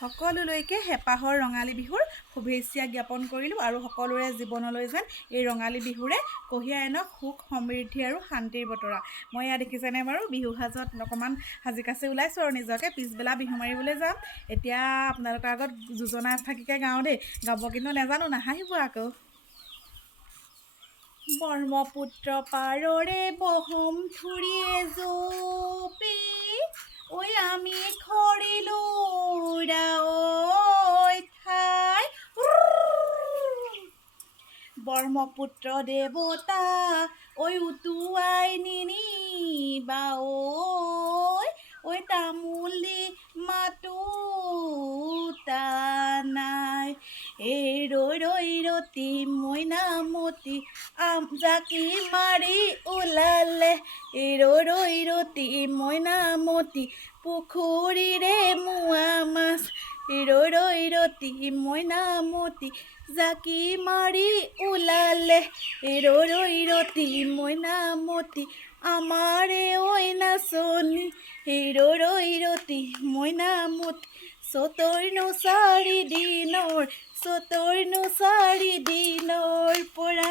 সকলোলৈকে হেঁপাহৰ ৰঙালী বিহুৰ শুভেচ্ছা জ্ঞাপন কৰিলোঁ আৰু সকলোৰে জীৱনলৈ যেন এই ৰঙালী বিহুৰে কঢ়িয়াই আনক সুখ সমৃদ্ধি আৰু শান্তিৰ বতৰা। মই এয়া দেখিছেনে বাৰু বিহু সাজত অকণমান সাজি কাচি ওলাইছোঁ আৰু নিজকে পিছবেলা বিহু মাৰিবলৈ যাম। এতিয়া আপোনালোকৰ আগত যোজনা এফাকিকে গাওঁ দেই, গাব কিন্তু নাজানো, নাহাঁহিব আকৌ। ব্ৰহ্মপুত্ৰ পাৰৰে বহম থুৰিয়ে জপি ঐ আমি খৰিলো ঠাই ব্ৰহ্মপুত্ৰ দেৱতা ঐ উটুৱাই নিনিবা ঐ তামুলী মাতো নাই এই ৰৈ ৰতি মইনামতি জাকি মাৰি ওলালে এই ৰৈ ৰতি মইনামতি পুখুৰীৰে মোৱা মাছ ৰৈ ৰতি মইনামতি জাকি মাৰি ওলালে ৰৈ ৰতি মইনামতি আমাৰে ঐ নাচনি ৰৈ ৰতি মইনামতি চতৰনো 4 দিনৰ পৰা